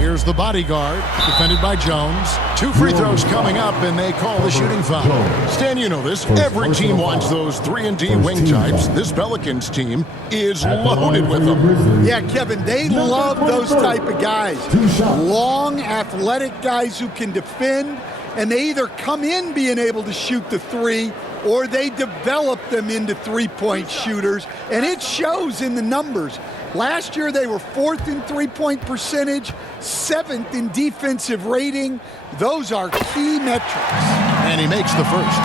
Here's the bodyguard, defended by Jones. 2 free throws coming up, and they call the shooting foul. Stan, you know this. Every team wants those 3-and-D wing types. This Pelicans team is loaded with them. Yeah, Kevin, they love those type of guys. Long, athletic guys who can defend, and they either come in being able to shoot the three, or they develop them into three-point shooters, and it shows in the numbers. Last year, they were 4th in three-point percentage, 7th in defensive rating. Those are key metrics. And he makes the first.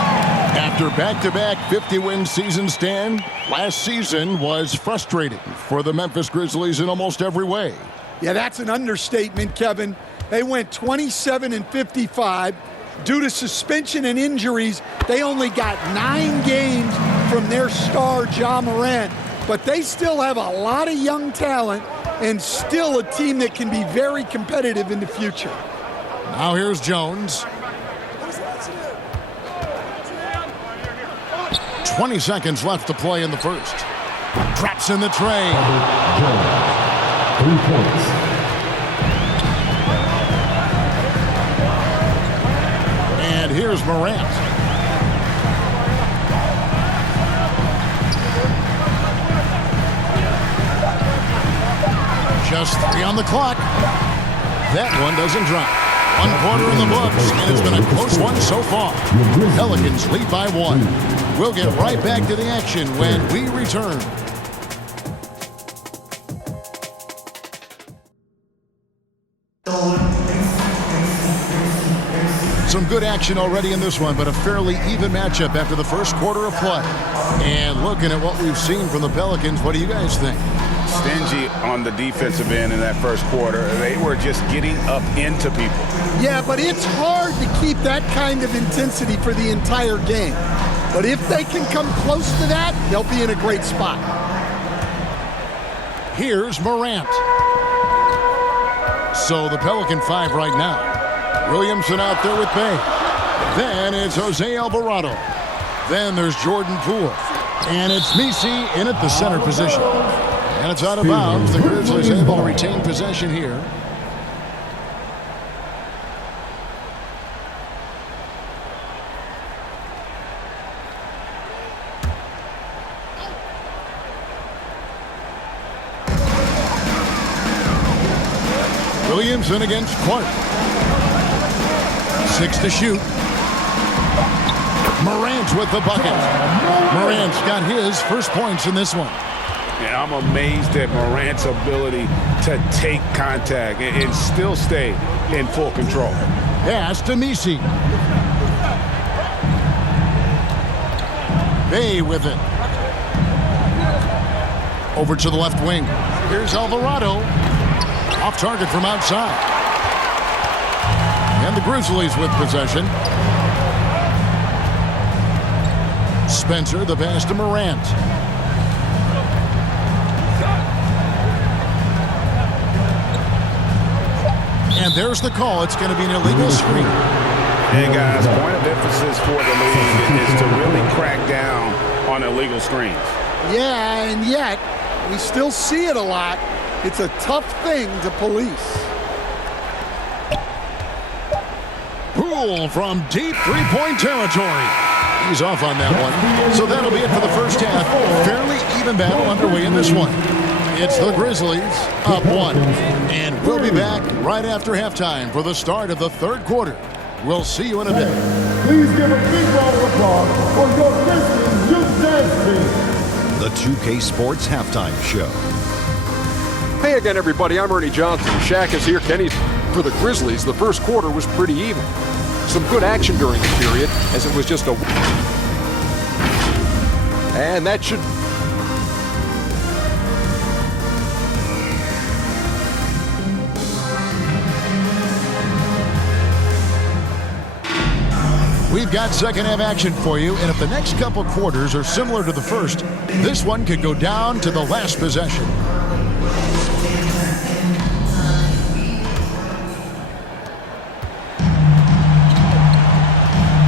After back-to-back 50-win seasons, Stan, last season was frustrating for the Memphis Grizzlies in almost every way. Yeah, that's an understatement, Kevin. They went 27-55. Due to suspension and injuries, they only got 9 games from their star, Ja Morant. But they still have a lot of young talent and still a team that can be very competitive in the future. Now here's Jones. 20 seconds left to play in the first. Traps in the tray. 3 points. And here's Morant. Just 3 on the clock. That one doesn't drop. 1 quarter in the books, and it's been a close one so far. Pelicans lead by 1. We'll get right back to the action when we return. Some good action already in this one, but a fairly even matchup after the first quarter of play. And looking at what we've seen from the Pelicans, what do you guys think? Stingy on the defensive end in that first quarter. They were just getting up into people. Yeah, but it's hard to keep that kind of intensity for the entire game. But if they can come close to that, they'll be in a great spot. Here's Morant. So the Pelican 5 right now. Williamson out there with Bay. Then it's Jose Alvarado. Then there's Jordan Poole. And it's Misi in at the center position. And it's out of bounds. The Grizzlies able to retain possession here. Williamson against Clarke. 6 to shoot. Morant with the bucket. Morant's got his first points in this one. And I'm amazed at Morant's ability to take contact and still stay in full control. Pass to Misi. Bay with it. Over to the left wing. Here's Alvarado. Off target from outside. And the Grizzlies with possession. Spencer, the pass to Morant. And there's the call. It's going to be an illegal screen. Hey, guys, point of emphasis for the league is to really crack down on illegal screens. Yeah, and yet we still see it a lot. It's a tough thing to police. Poole from deep three-point territory. He's off on that one. So that'll be it for the first half. Fairly even battle underway in this one. It's the Grizzlies up 1. And we'll be back right after halftime for the start of the third quarter. We'll see you in a bit. Please give a big round of applause for your Grizzlies Youth Dance Team. The 2K Sports Halftime Show. Hey again, everybody. I'm Ernie Johnson. Shaq is here. Kenny's for the Grizzlies. The first quarter was pretty even. Some good action during the period, as it was just a... And that should... We've got second half action for you, and if the next couple quarters are similar to the first, this one could go down to the last possession.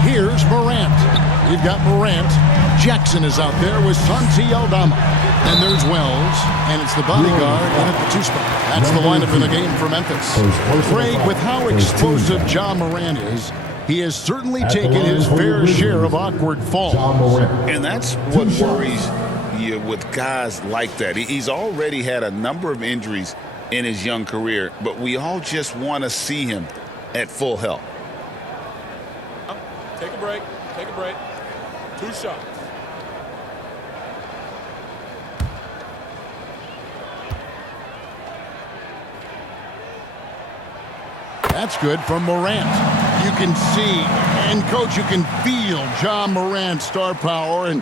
Here's Morant. You've got Morant. Jackson is out there with Santi Aldama. And there's Wells, and it's the bodyguard in at the 2 spot. That's the lineup in the game for Memphis. Craig, with how explosive Ja Morant is, he has certainly taken his fair share of awkward falls. And that's what worries you with guys like that. He's already had a number of injuries in his young career, but we all just want to see him at full health. Take a break. Take a break. 2 shots. That's good from Morant. You can see, and coach, you can feel Ja Morant's star power, and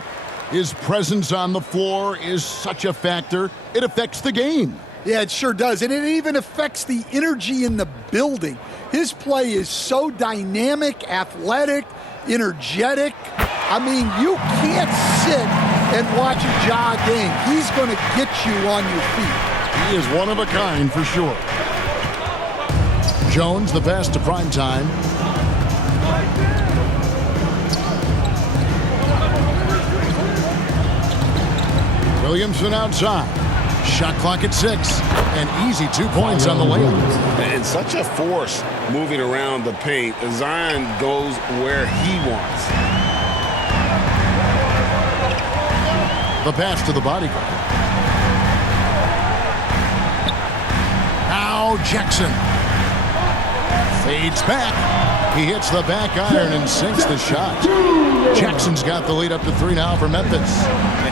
his presence on the floor is such a factor. It affects the game. Yeah, it sure does. And it even affects the energy in the building. His play is so dynamic, athletic, energetic. I mean, you can't sit and watch a Ja game. He's going to get you on your feet. He is one of a kind for sure. Jones, the pass to primetime. Williamson outside. Shot clock at 6. An easy 2 points on the layup. And such a force moving around the paint. Zion goes where he wants. The pass to the bodyguard. Now Jackson. Fades back. He hits the back iron and sinks the shot. Jackson's got the lead up to 3 now for Memphis.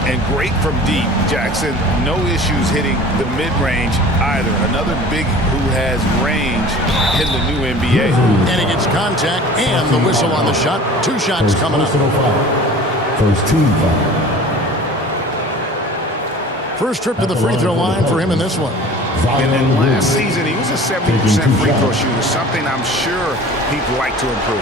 And great from deep, Jackson. No issues hitting the mid-range either. Another big who has range in the new NBA. And he gets contact and the whistle on the shot. 2 shots coming up. First team foul. First trip to the free throw line for him in this one. And then last season, he was a 70% free throw shooter, something I'm sure he'd like to improve.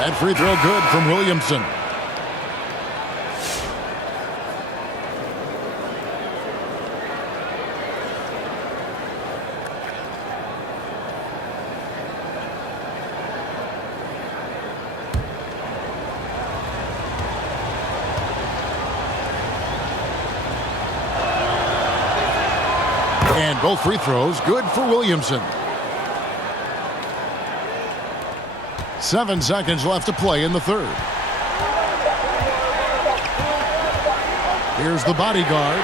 That free throw good from Williamson. And both free throws good for Williamson. 7 seconds left to play in the third. Here's the bodyguard.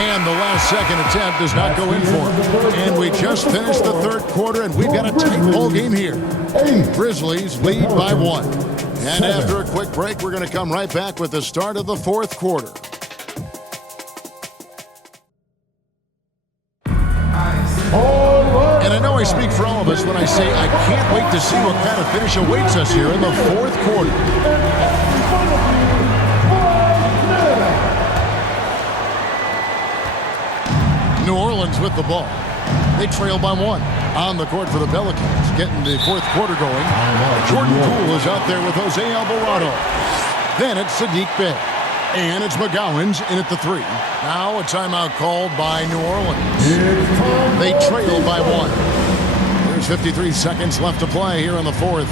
And the last second attempt does not go in for him. And we just finished the third quarter, and we've got a tight ball game here. Grizzlies lead by 1. And after a quick break, we're going to come right back with the start of the fourth quarter. And I know I speak for all of us when I say I can't wait to see what kind of finish awaits us here in the fourth quarter. New Orleans with the ball. They trail by 1. On the court for the Pelicans, getting the fourth quarter going. Jordan Poole is out there with Jose Alvarado. Then it's Sadiq Bey. And it's McGowan's in at the 3. Now a timeout called by New Orleans. They trail by 1. There's 53 seconds left to play here in the fourth.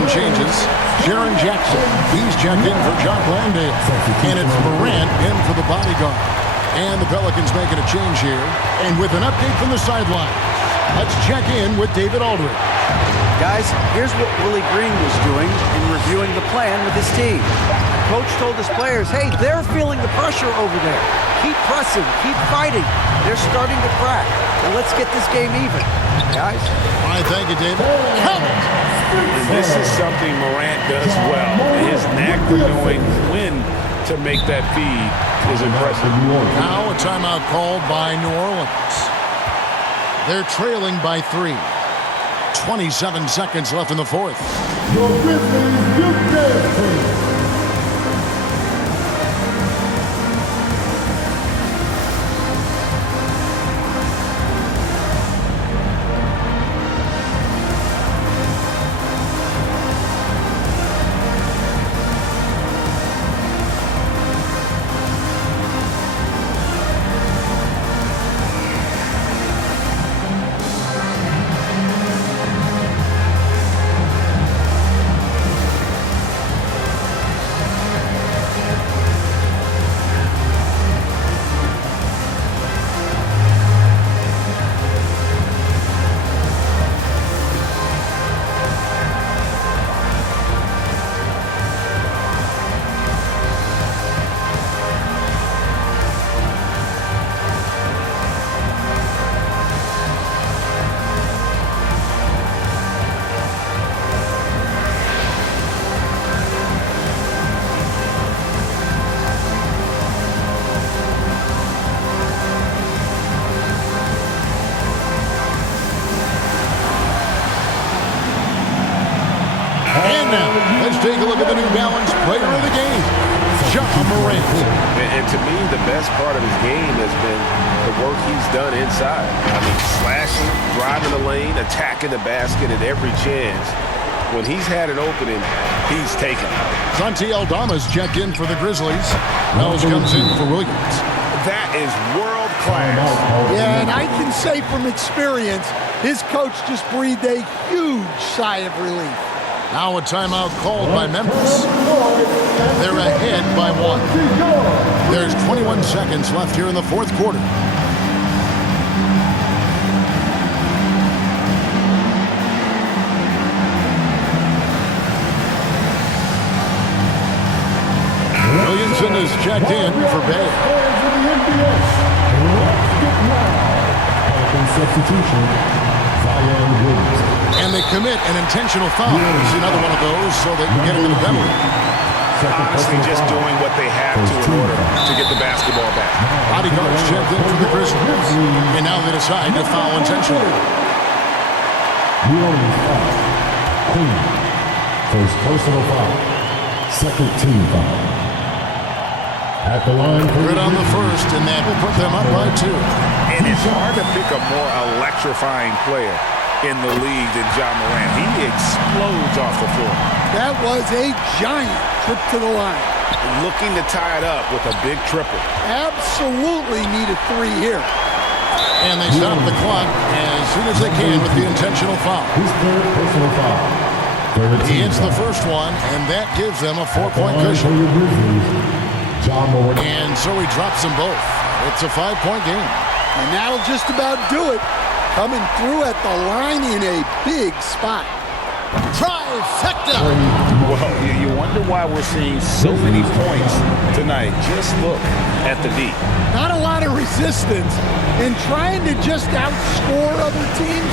some changes. Jaren Jackson, he's checked in for Jock Landale. And it's Morant in for the bodyguard. And the Pelicans making a change here. And with an update from the sideline, let's check in with David Aldridge. Guys, here's what Willie Green was doing in reviewing the plan with his team. Coach told his players, hey, they're feeling the pressure over there. Keep pressing, keep fighting. They're starting to crack. And let's get this game even, guys. All right, thank you, David. Count it. And this is something Morant does well. His knack for knowing when to make that feed is impressive. Now a timeout called by New Orleans. They're trailing by 3. 27 seconds left in the fourth. Your Grizzlies, you dance. And now, let's take a look at the New Balance player of the game, Ja Morant. And to me, the best part of his game has been the work he's done inside. I mean, slashing, driving the lane, attacking the basket at every chance. When he's had an opening, he's taken. Santi Aldama's checked in for the Grizzlies. Wells comes in for Williams. That is world class. Yeah, and I can say from experience, his coach just breathed a huge sigh of relief. Now a timeout called by Memphis. They're ahead by 1. There's 21 seconds left here in the fourth quarter. Williamson is checked in for Bay. Substitution, Zion Williams. And they commit an intentional foul. It's another one of those so they can get him in the penalty. Honestly, just doing what they have to in order to get the basketball back. Bodyguards checked in for the Grizzlies. And now they decide to foul intentionally. New Orleans foul. Queen. First personal foul. Second team foul. At the line for Good on the first, and that will put them up by 2. And it's hard to pick a more electrifying player in the league than Ja Morant. He explodes off the floor. That was a giant trip to the line. Looking to tie it up with a big triple. Absolutely need a 3 here. And they stop the clock as soon as they can with the intentional foul. his third personal foul. Third He team hits the foul. first one, and that gives them a At the 4-point line for cushion. your Grizzlies, Ja Morant. And so he drops them both. It's a 5-point game. And that'll just about do it. Coming through at the line in a big spot. Trifecta! Well, you wonder why we're seeing so many points tonight. Just look at the D. Not a lot of resistance. And trying to just outscore other teams,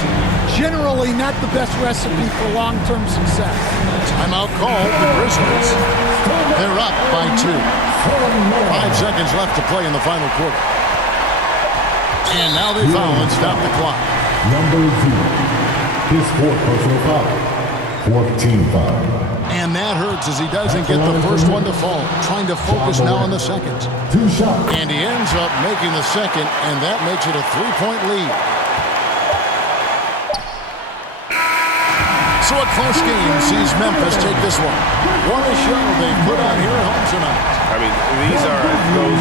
generally not the best recipe for long-term success. Timeout called, the Grizzlies. They're up by 2. 5 seconds left to play in the final quarter. And now they foul and stop the clock. Number 2. His fourth personal foul. Fourth team foul. And that hurts as he doesn't get the first one to fall. Trying to focus now on the second. 2 shots. And he ends up making the second, and that makes it a 3-point lead. So a close game sees Memphis take this one. What a show they put on here at home tonight. I mean, these are those